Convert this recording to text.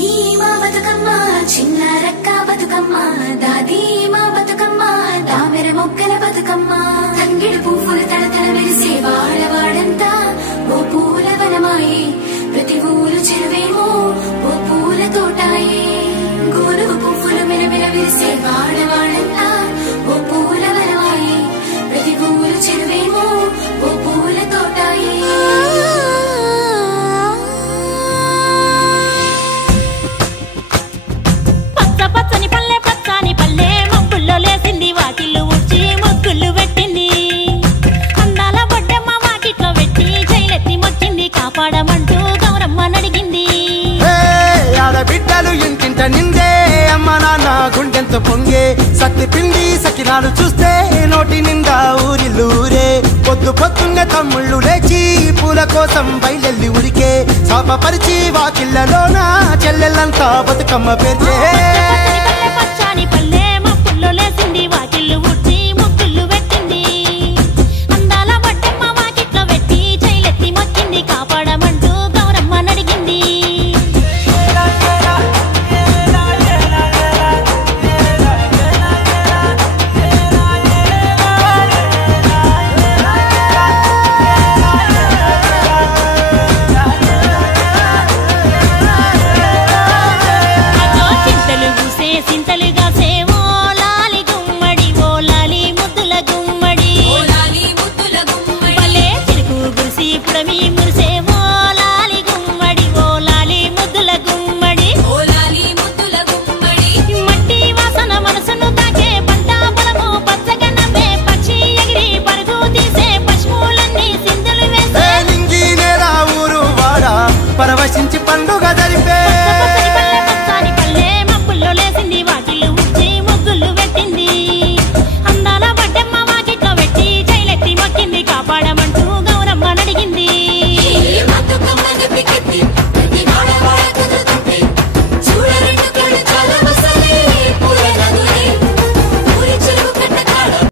చిన్ని మా బతుకమ్మ చిన్న రక్క బతుకమ్మ దాది మా బతుకమ్మ దామెర మొక్కల బతుకమ్మ తంగిడు పువ్వులు తడతడ మెరిసే వాడవాడంతా ఓ పూల వనమాయే ప్రతి ఊరు చెరువేమో ఓ పూల తోటాయే గోరువు పువ్వులు మెరమెర విరిసే వాడవాడంతా ఓ పూల వనమాయే ప్రతి ఊరు చెరువేమో ఓ పూల తోటాయే పచ్చని పల్లె మబ్బుల్లో లేసింది వాకిళ్ళు ఊడ్చి ముగ్గులు పెట్టింది అందాల బొడ్డమ్మ వాకిట్లో పెట్టి జైలెత్తి మొక్కింది కాపాడమంటూ గౌరమ్మ నడిగింది ఆడబిడ్డలు ఇంటింట నిందే అమ్మ నాన్న గుండెంతో పొంగే సత్తి పిండి సకినాలు చూస్తే నోటి నిండా ఊరిల్లూరే పొద్దున్నే తమ్ముళ్ళు లేచి పూల కోసం బయలెల్లి ఉరికే శాపపరిచి వాకిళ్లలోన చెల్లెళ్ళంతా బతుకమ్మ పేర్చే